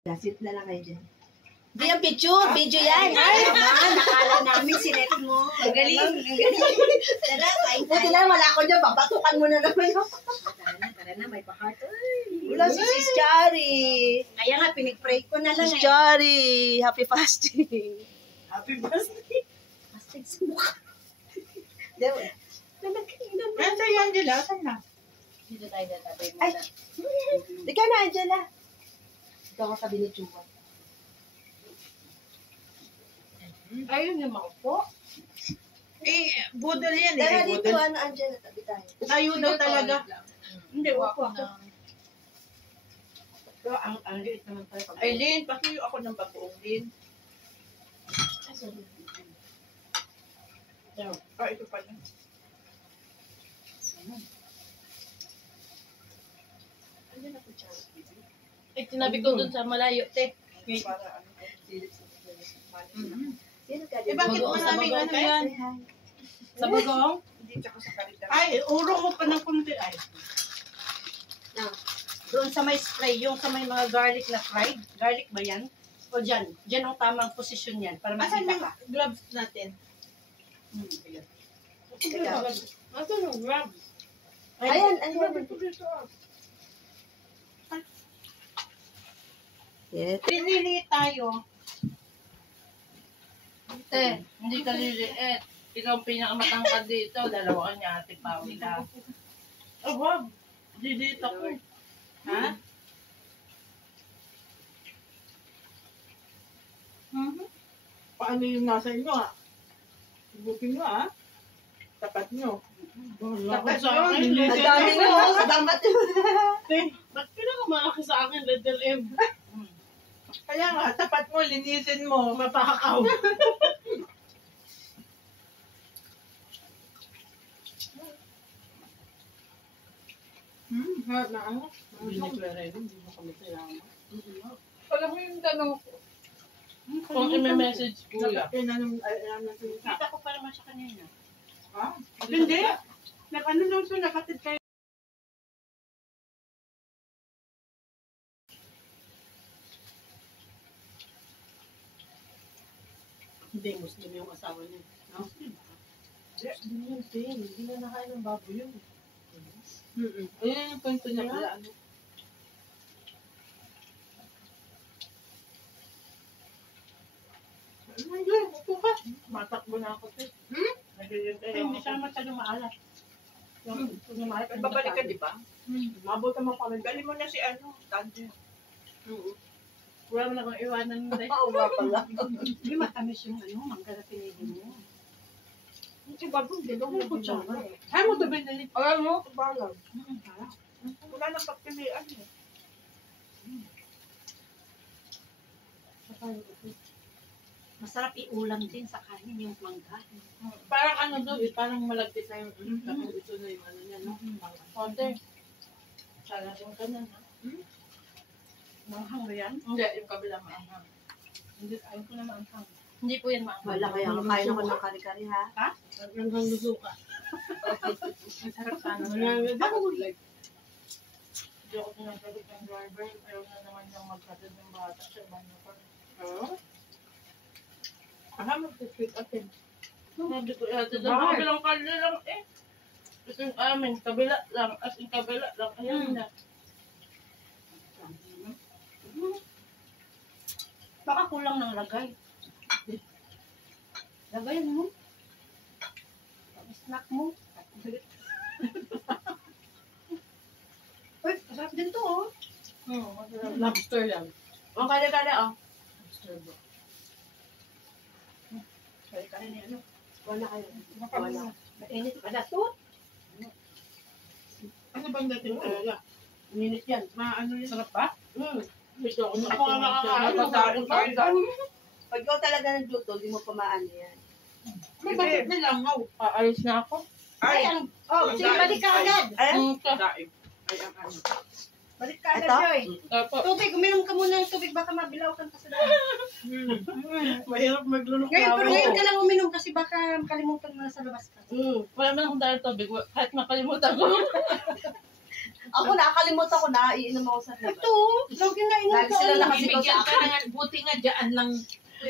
Sit na lang kayo dyan. Hindi yung picture. Video yan. Ay, naman. Nakala namin sinet mo. Ang galing. Ang galing. Tara, kain tayo. Buti lang, wala ako dyan. Babatukan mo na naman. Tara na. May pa-heart. Wala si Sis Chari. Kaya nga, pinig-pray ko na lang. Sis Chari. Happy fasting. Happy fasting. Fasting sa mukha. Diba? Nalagkinan mo. Saan yung Angela? Saan na? Dito tayo tatabay mo na. Di ka na, Angela. Ito ako sabi ni Chupa. Ayun yung maupo. Budol yan eh. Tara dito, Angela, tabi tayo. Tayo daw talaga. Hindi, upo ako. Pero ang liit naman tayo. Aileen, pasuyo ako ng bagoong din. Ito pala. Eh, tinabi ko dun sa malayo, te. Para ano. Eh, bakit maraming ano yan? Sa bagong? Hindi ako sa kalita. Ay, uro mo pa ng kunti ay. Doon sa may spray, yung sa may mga garlic na fried. Garlic ba yan? O dyan. Dyan ang tamang posisyon yan. Para makita ka. Gloves natin. Ito yung gloves. Ayan, ayan. Yes. Pinili tayo. Te, hindi ka liliit. Ikaw ang pinakamatangkad dito. Dalawa ka niya, Ate Pawila. Oh, wag. Didito ko. Ha? Paano yung nasa inyo ah? Ibukin nyo ah. Tapat nyo. Tapat sa akin. Ang dami mo, dapat yun. Ba't pinakamalaki sa akin, Little M? Kaya nga, tapat mo, linisin mo, mapakaw. Harap na ano? Hindi mo kami kailangan. Alam mo yung tanong ko. Kung i-message kuya. Kita ko pa naman siya kanina. Ha? Hindi. Nag-ano lang siya, nakatid kayo. Hindi, Muslim yung asawa niya. Muslim ba? Muslim yun, te. Hindi na nakain ng baboy yun. Ayun yung punto niya pala. Hindi, upo ka. Matakbo na ako, te. Hindi siya masyadong maalat. Babalik ka, di ba? Mabot mo kami. Gali mo na si ano, Tante. Wala mo na kong iwanan mo, te. Pauwa pala. Hindi matamis yung ano, mangga na pinigin mo. Hindi bagong dilong na kutsara. Hay mo ito binili. Alam mo? Balag. Wala nang pagpilian eh. Masarap iulam din sa kanin yung mangga. Parang ano doon, parang malagkit na yung tapos ito na yung ano niya, no? Konti. Salasin ka na, ha? Manghang ba yan? Hindi, yung kabila maanghang. Hindi, ayaw ko na maanghang. Hindi po yan maanghang. Wala kaya kakain ako ng kari-kari ha. Hanggang luso ka. Masarap sana. Hindi ako pinagsagot ng driver. Ayaw na naman yung magkatid ng bata sa banyo ko. Aha, mag-sweet atin. Sabi ko, yata daw kabilang kalye lang eh. Kasi yung amin, kabila lang. As in kabila lang. Ayaw na. Baka kulang ng lagay. Lagayan mo. Snack mo. Uy, masarap din to oh. Lobster yan. Ang kala-kala oh. Lobster ba? Kala-kala niya ano. Wala kayo. Wala. Mainit pala to. Ano bang dating talaga? Minit yan. Maano yun? Sarap ba? Gusto ko Ako nga nakakaano. Pag ikaw talaga nagluto, di mo pamaan yan. May bakit na langaw? Aalis na ako. Ay, ang... Oh, sige, balik ka agad. Daig. Ay, ang ano. Balik ka agad, Ito? Joy. Opo. Tubig, uminom ka muna ng tubig. Baka mabilaw ka pa sa dami. Mahirap maglulok Pero ngayon ka lang uminom kasi baka makalimutan mo na sa labas ka. Wala man akong dahil tubig. Kahit makalimutan ko. Ako nakakalimutan ko na, iinom ako sa labas. Ito, lagi na inom Lagi sila nakasigaw Bibigyan sa ka akin. na nga, buti nga dyan lang,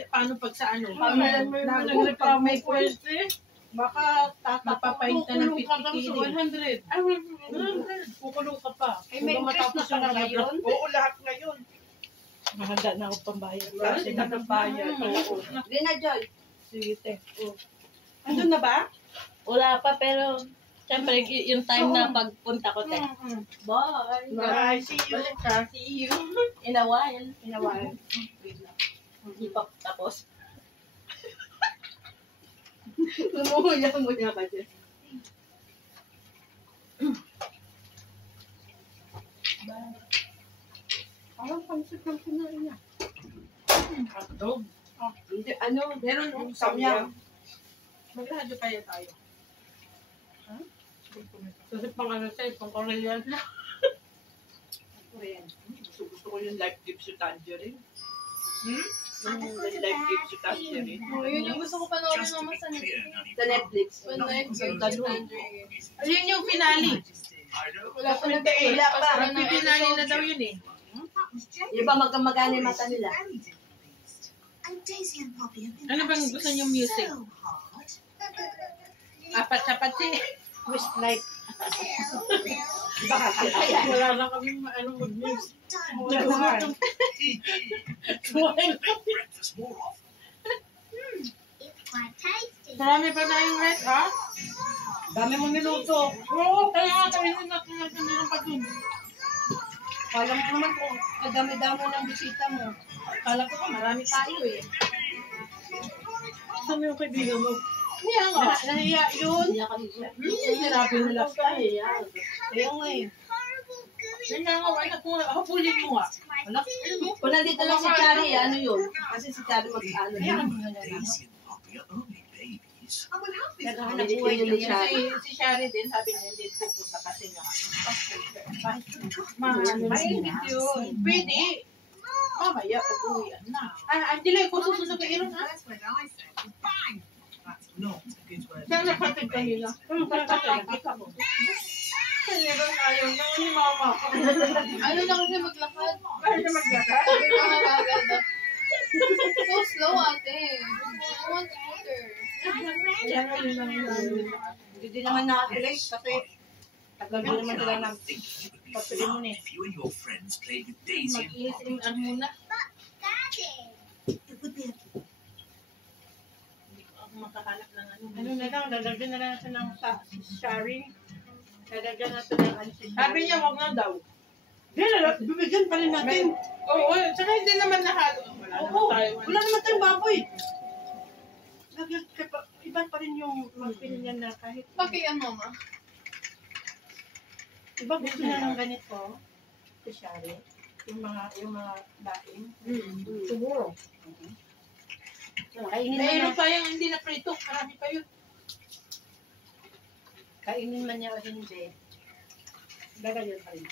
paano pag sa ano? May pwede. Baka Mapapaint ka ng 50 kilo. 100. Ay, 100. Kukulong ka pa. Ay, may Hanggang interest na matapos yung talaga nalabas. yun? Oo, lahat ngayon. Mahanda na ako pambayad. Kasi na pambayad. Oo. Hindi na, Joy. Sige, te. Andun na ba? Wala pa, pero siyempre yung time na pagpunta ko, te. Bye. Bye. See you. Balik ka. See you. In a while. Inawalan. Hindi pa tapos. Lumuya ka dyan. Parang pansit ng kinain niya. Hotdog. Hindi, ano, Meron Yung yung samyang. samyang. Magradyo kaya tayo. Kasi pang ano sa'yo, pang Korean na. Gusto ko yung life gives you tangerine. Yung life gives you tangerine. Yun yung gusto ko panoorin naman sa sa Netflix. Ayun yung finale. Wala pa na Wala pa. Magpipinali na daw yun eh. Yung ba magkamagana yung mata nila? Ano bang gusto niyong music? Apat-sapat eh. Twist light. Wala na kami ano mag-news. Nagugutom. Marami pa tayong rice, ha? Dami mo niluto. Oo, kaya nga kami natin ng pag-dun. Alam ko naman kung kadami-dami ng bisita mo. Kala ko marami tayo eh. Saan yung kaibigan mo? Kaya nga, nahiya yun. Sinabi nila tayo. Kaya nga eh. Kaya nga, wala kung habulin mo nga. Wala. Kung nandito lang si Chari, ano yun? Kasi si Chari mag-ano Kaya yun. Naghahanap buhay Yun yung niya. Chari. Si Shari din, sabi niya, hindi pupunta kasi nga. Mainit yun. Pwede. Mamaya, pag-uwian na. Angela, kung susunod ka iron, ha? Saan nakatid kanina? Nakakita mo. Kanina ayaw na ni mama. Ano na kasi maglakad? Ayaw na maglakad. So slow, ate. I want water. Hindi naman nakakilay kasi tagal din naman sila ng papili mo eh. Mag-iisin muna. Hindi ko ako makahanap ng ano. Ano na lang, lalagyan na lang natin ng sharing. Lalagyan natin ng ano si Sabi niya, wag na daw. Hindi, bibigyan pa rin natin. Oo, tsaka hindi naman nahalo. Wala naman Oo, tayo. wala naman tayong baboy. Iba pa rin yung magpili niya na kahit Bakit yan, mama? iba gusto niya ng ganito. Si Shari. Yung mga daing. Siguro. Kainin man Mayroon niya, pa yung hindi na prito. Marami pa yun. kainin man niya o hindi. Gagawin pa rin.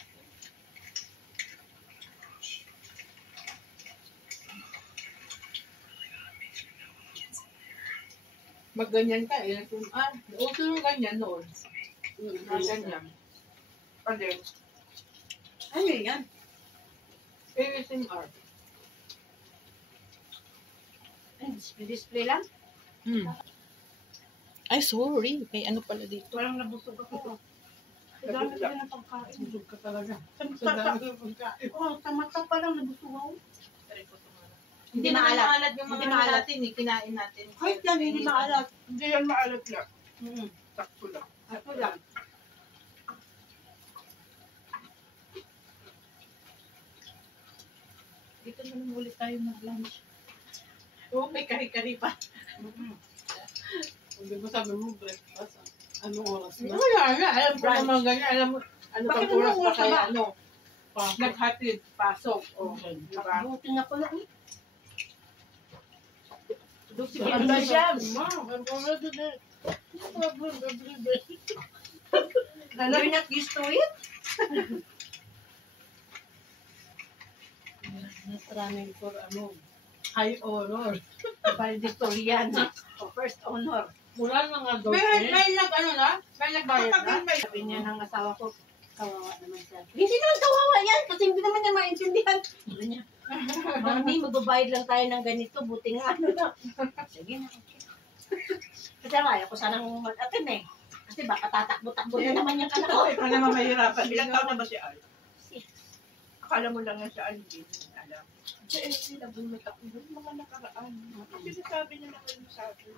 Magganyan ka eh. Uso yung ganyan noon. Ganyan. And then, Ano yan? ASMR. Display lang? Ay, sorry. May ano pala dito. Parang nabusog ako. Sa dami ka ng pagkain. Busog ka talaga. Sa dami ng pagkain. Oo, sa mata pa lang nabusog ako. Hindi na maalat yung mga ano natin eh. Kinain natin. Kahit yan, hindi maalat. Hindi yan maalat lang. Sakto lang. Sakto lang. Dito na lang ulit tayo mag-lunch. Oo, may kari-kari pa. Hindi ba sabi mo breakfast? Anong oras na? Wala na. Alam ko naman ganyan. Alam mo, ano Bakit bang oras anong pa oras kaya ba? ano? Naghatid, pasok. O, diba? Nakabuti na pala. Si Amba siya. You're not used to it? Running for high honor. Valedictorian. O first honor. Wala na nga daw. May nag-ano na? May nagbayad na? Sabi niya ng asawa ko, Kawawa naman siya. Hindi naman kawawa yan kasi hindi naman niya maintindihan. Sabi niya, Mami, magbabayad lang tayo ng ganito. Buti nga ano na. Sige na. Kasi ayaw ko sanang mag-attend eh. Kasi baka tatakbo-takbo na naman yung anak ko. Ikaw naman mahirapan. Ilang taon na ba si Al? Akala mo lang na si Al, hindi mo alam. Si Elsie na bumit ako doon, mga nakaraan. Kasi sabi niya na kayo sa akin.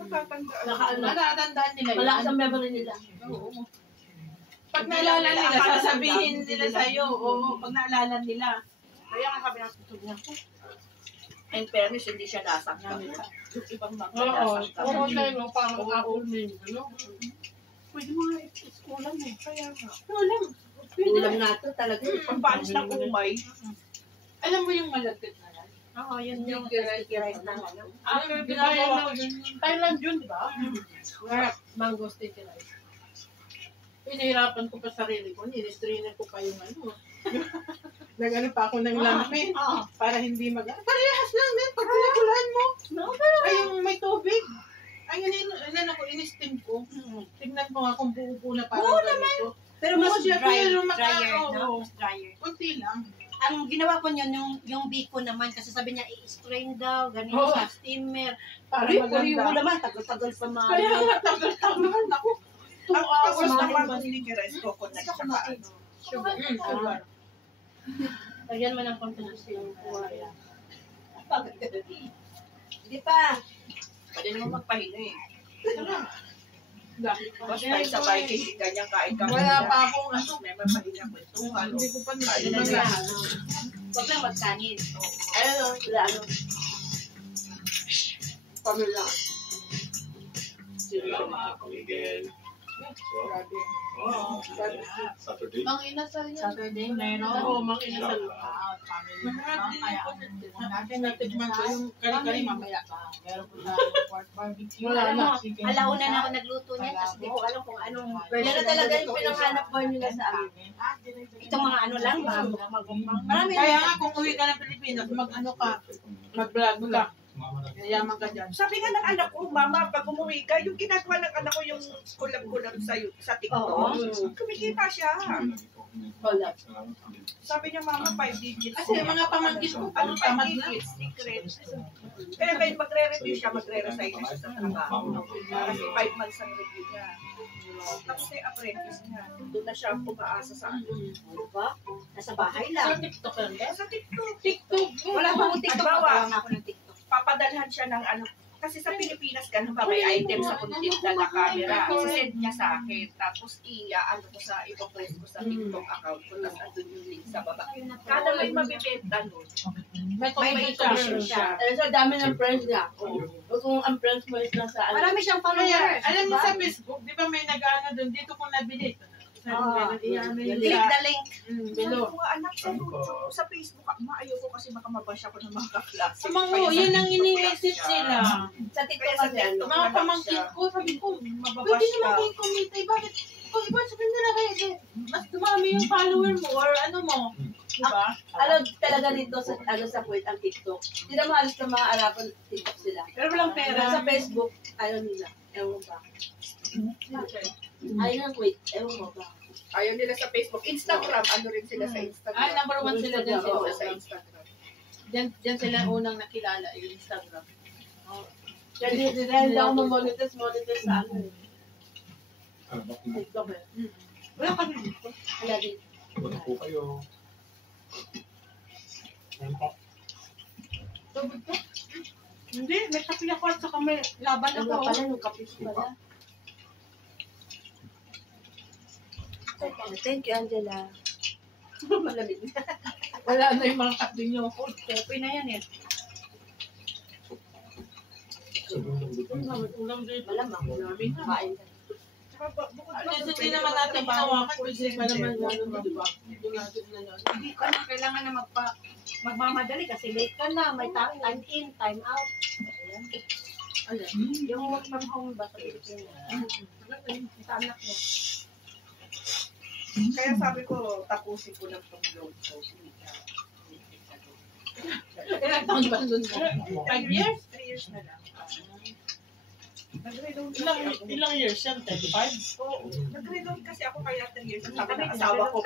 Natatandaan. Natatandaan nila yun. Malakas ang memory nila. Oo. Pag naalala nila, sasabihin nila sa'yo. Oo, pag naalala nila. Kaya nga sabi ng tutog niya. In fairness, hindi siya lasak kami. Yung ibang mga lasak kami. Oo, tayo mo, parang apple mint. Pwede mo nga ulam eh. Kaya nga. Ulam nga to talaga. Pagpalis ng umay. Alam mo yung malagkit na yan? Oo, yun yung Sticky rice na ano. Ginagawa ko yun. Thailand yun, di ba? Mango sticky rice. Pinahirapan ko pa sarili ko. Nilistrainer ko pa yung ano. Nag-ano pa ako ng lamin para hindi parehas lang din. Pag pinagulahan mo. Ay, yung may tubig. Ay, yun ako, in-steam ko. Tignan ko nga kung buo na parang ganito. Pero mas Oo, siya, dry, pero drier, no? oo. Mas drier. Kunti lang. Ang ginawa ko niyon, yung biko naman, kasi sabi niya, i-strain daw, ganito Oo. sa steamer. Para Puri-puri mo maganda. naman, tagal-tagal pa mga... Kaya nga, tagal-tagal. Naku. 2 Ang hours tapos na naman rin. sticky rice, coconut siya ka. Sugar. Sugar. Lagyan mo ng kontinusi yung kuwaya. Hindi pa. Pwede naman magpahinga eh. Dahil pa. Tapos tayo sa bike, hindi ganyan kain kami. Wala pa akong ano. May mapahinga ko ito. Hindi ko pa Kain nila. na niya. Huwag lang magkanin. Ayun o, sila ano. Pamila. Grabe. Mang inasal yan. Saturday, meron. Oo, makinasal. Mahirap din yung positive. Natin natikman ko yung kari-kari mamaya. Meron po sa pork barbecue. Alam mo, alauna na ako nagluto niyan, kasi hindi ko alam kung anong... Yan na talaga yung pinanghanap ko nila sa amin. Itong mga ano lang, magumang. Marami Kaya nga kung uwi ka ng Pilipinas, mag-ano ka, mag-vlog ka. Yayaman ka dyan. Sabi nga ng anak ko, Mama, pag umuwi ka, yung ginagawa ng anak ko yung kulam-kulam sa TikTok. Oo. Kumikita siya. Wala. Sabi niya, Mama, 5 digits. Kasi yung mga pamangkin ko, Ano ano 5 tamad na. digits? Secret. Kaya kayo magre-review siya, magre-resign na siya sa trabaho. Kasi 5 months ang review niya. Tapos ay apprentice niya. Doon na siya umaasa sa ano. Diba? Nasa bahay Sa lang. TikTok lang. Sa TikTok. TikTok. Wala akong TikTok. Halimbawa, Magawa ako ng TikTok. papadalhan siya ng ano. Kasi sa Pilipinas, ganun ba, may item sa kuntinda na camera. Sisend niya sa akin. Tapos ano ko sa, ipopost ko sa TikTok account ko. Tapos andun yung link sa baba. Kada may mabibenta nun, May may commission commission siya. siya. So, dami ng friends niya. Kung ang friends mo is nasa ano. Marami siyang Kaya, followers. alam mo diba? sa Facebook, di ba may nag-ano doon, dito ko nabili. Sabi ko, iyan Click yung the link. Sabi below. ko nga, anak, sa Facebook, ayoko kasi makababash ako ng mga kaklase. Sa mga, yan ang iniisip sila. Sa TikTok Kaya sa kasi ano. TikTok, Mga pamangkin ko, sabi ko, mababash pwede naman ka. kayong kumita. Bakit? Kung iba sabihin nila kayo, mas dumami yung follower mo or ano mo. Diba? Alam talaga dito sa sa Kuwait ang TikTok. Hindi naman halos ng mga Arapan TikTok sila. Pero walang Pero pera. sa Facebook, ayaw nila. Ewan ba. Ayaw ng Kuwait. Ewan mo ba. Ayaw nila sa Facebook. Instagram, ano rin sila sa Instagram. Ay, number 1 sila dyan sa Oo, sa Instagram. Instagram. Diyan sila unang nakilala, yung Instagram. Kaya hindi ako mamonetize sa ano. TikTok eh. Wala kami dito. Wala din. Wala po kayo. Ano po? Hindi, may kapi ako at saka may laban Ano ako. pala nung kapis pala. Thank you, Angela. Malamig na. Wala na yung mga kapi nyo. Kopi na yan eh. Ulam dito. Malamang. Kumain ka. Hindi naman natin ginawakan kasi pa naman ano, di ba? Hindi natin na Hindi ka na kailangan na magmamadali kasi late ka na. May time in, time out. Ayan. Yung work from home ba sa Pilipinas? Sa anak mo. Kaya sabi ko, tapusin ko lang itong load ko. Ilang taon ba doon? 5 years? 3 years na lang. Nag-reload kasi ako. Ilang years yan? 35? Oo. Nag-reload kasi ako kaya 3 years. Sabi ng asawa ko,